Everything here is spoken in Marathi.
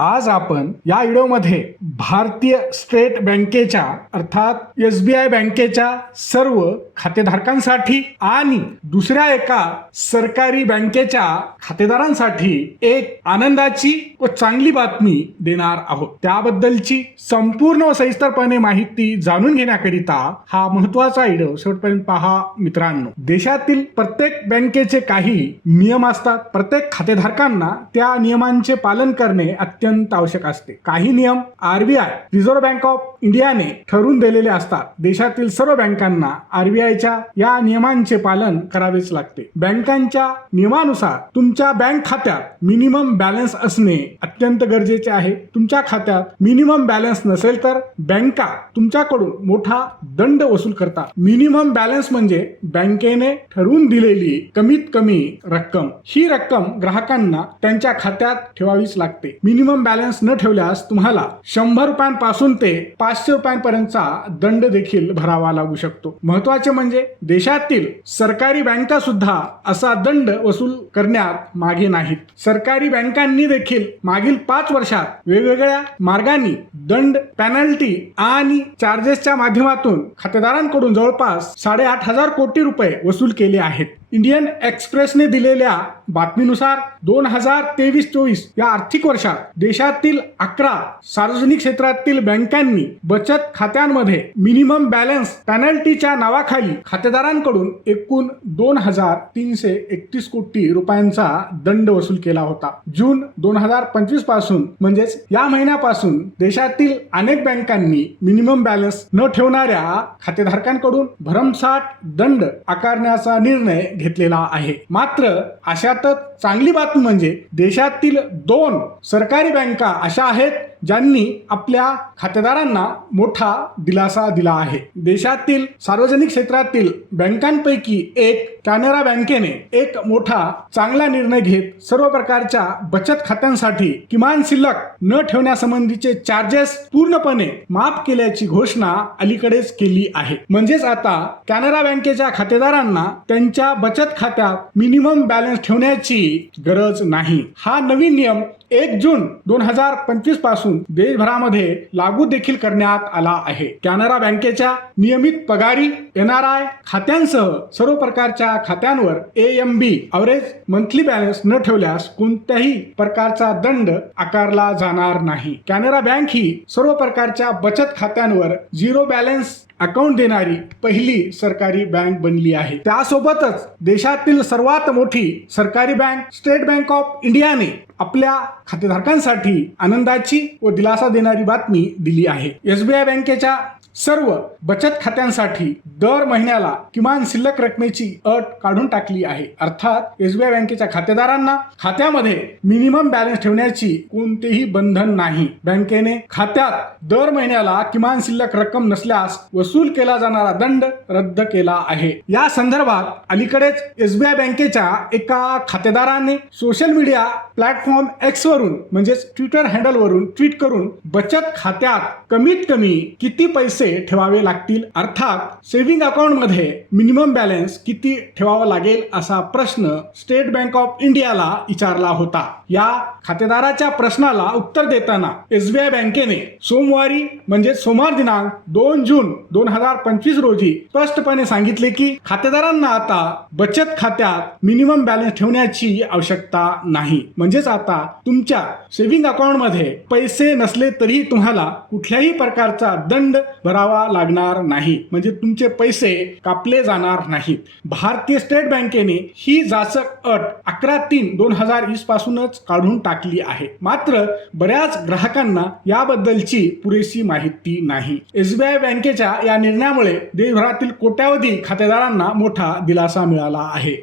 आज आपण या व्हिडिओमध्ये भारतीय स्टेट बँकेच्या अर्थात एस बी आय बँकेच्या सर्व खातेधारकांसाठी आणि दुसऱ्या एका सरकारी बँकेच्या खातेदारांसाठी एक आनंदाची व चांगली बातमी देणार आहोत. त्याबद्दलची संपूर्ण व सविस्तरपणे माहिती जाणून घेण्याकरिता हा महत्त्वाचा व्हिडिओ शेवटपर्यंत पहा मित्रांनो. देशातील प्रत्येक बँकेचे काही नियम असतात. प्रत्येक खातेधारकांना त्या नियमांचे पालन करणे अत्यंत अत्यंत आवश्यक असते. काही नियम आरबीआय रिझर्व्ह बँक ऑफ इंडियाने ठरवून दिलेले असतात. देशातील सर्व बँकांना आरबीआयच्या या नियमांचे पालन करावेच लागते. बँकांच्या नियमानुसार तुमच्या बँक खात्यात मिनिमम बॅलन्स असणे अत्यंत गरजेचे आहे. तुमच्या खात्यात मिनिमम बॅलन्स नसेल तर बँका तुमच्याकडून मोठा दंड वसूल करतात. मिनिमम बॅलन्स म्हणजे बँकेने ठरवून दिलेली कमीत कमी रक्कम. ही रक्कम ग्राहकांना त्यांच्या खात्यात ठेवावीच लागते. मिनिमम बॅलन्स न ठेवल्यास तुम्हाला शंभर रुपयांपासून ते पाचशे रुपयांपर्यंतचा दंड देखील भरावा लागू शकतो. महत्त्वाचे म्हणजे देशातील सरकारी बँका सुद्धा असा दंड वसूल करण्यात मागे नाहीत. सरकारी बँकांनी देखील मागील पाच वर्षात वेगवेगळ्या मार्गांनी दंड पॅनल्टी आणि चार्जेसच्या माध्यमातून खातेदारांकडून जवळपास साडेआठ हजार कोटी रुपये वसूल केले आहेत. इंडियन एक्सप्रेसने दिलेल्या बातमीनुसार दोन हजार तेवीस चोवीस या आर्थिक वर्षात देशातील अकरा सार्वजनिक क्षेत्रातील बँकांनी बचत खात्यांमध्ये मिनिमम बॅलन्स पॅनल्टीच्या नावाखाली खातेदारांकडून एकूण दोन हजार तीनशे एकतीस कोटी रुपयांचा दंड वसूल केला होता. जून दोन हजार पंचवीसपासून म्हणजेच या महिन्यापासून देशातील अनेक बँकांनी मिनिमम बॅलन्स न ठेवणाऱ्या खातेधारकांकडून भरमसाठ दंड आकारण्याचा निर्णय घेतलेला आहे. मात्र अशातच चांगली बातमी म्हणजे देशातील दोन सरकारी बँका अशा आहेत ज्यांनी आपल्या खातेदारांना मोठा दिलासा दिला आहे. देशातील सार्वजनिक क्षेत्रातील बँकांपैकी एक कॅनरा बँकेने एक मोठा चांगला निर्णय घेत सर्व प्रकारच्या बचत खात्यांसाठी किमान शिल्लक न ठेवण्यासंबंधीचे चार्जेस पूर्णपणे माफ केल्याची घोषणा अलीकडेच केली आहे. म्हणजेच आता कॅनरा बँकेच्या खातेदारांना त्यांच्या बचत खात्यात मिनिमम बॅलन्स ठेवण्याची गरज नाही. हा नवीन नियम एक जून दोन हजार पंचवीसपासून देशभरामध्ये लागू देखील करण्यात आला आहे. कॅनरा बँकेच्या नियमित पगारी एनआरआय खात्यांसह सर्व प्रकारच्या खात्यांवर A M B average monthly balance न ठेवल्यास कोणत्याही प्रकारचा दंड आकारला जाणार नाही. कॅनरा बँक ही सर्व प्रकारच्या बचत खात्यांवर झिरो बॅलन्स अकाउंट देणारी पहिली सरकारी बँक बनली आहे. त्यासोबतच देशातील सर्वात मोठी सरकारी बँक स्टेट बँक ऑफ इंडियाने आपल्या खातेधारकांसाठी आनंदाची व दिलासा देणारी बातमी दिली आहे. एसबीआय बँकेच्या सर्व बचत खात्यांसाठी दर महिन्याला किमान शिल्लक रकमेची अट काढून टाकली आहे. अर्थात एसबीआय बँकेच्या खातेदारांना खात्यामध्ये मिनिमम बॅलन्स ठेवण्याची कोणतेही बंधन नाही. बँकेने खात्यात दर महिन्याला किमान शिल्लक रक्कम नसल्यास वसूल केला जाणारा दंड रद्द केला आहे. या संदर्भात अलीकडेच एसबीआय बँकेच्या एका खातेदाराने सोशल मीडिया प्लॅटफॉर्म एक्स वरून म्हणजेच ट्विटर हँडल वरून ट्विट करून बचत खात्यात कमीत कमी किती पैसे ठेवावे लागतील? अर्थात सेव्हिंग अकाउंटमध्ये मिनिमम बॅलन्स किती ठेवावा लागेल असा प्रश्न स्टेट बँक ऑफ इंडियाला विचारला होता. या खातेदाराच्या प्रश्नाला उत्तर देताना एसबीआय बँकेने सोमवारी म्हणजे सोमवार दिनांक दोन जून दोन हजार पंचवीस रोजी स्पष्टपणे सांगितले की खातेदारांना आता बचत खात्यात मिनिमम बॅलन्स ठेवण्याची आवश्यकता नाही. म्हणजेच आता तुमच्या सेव्हिंग अकाउंटमध्ये पैसे नसले तरी तुम्हाला कुठल्याही प्रकारचा दंड भरावा लागणार नाही. म्हणजे तुमचे पैसे कापले जाणार नाहीत. भारतीय स्टेट बँकेने ही जाचक अट अकरा तीन दोन हजार वीस पासूनच काढून टाकली आहे. मात्र बऱ्याच ग्राहकांना याबद्दलची पुरेशी माहिती नाही. एसबीआय बँकेच्या या निर्णयामुळे देशभरातील कोट्यावधी खातेदारांना मोठा दिलासा मिळाला आहे.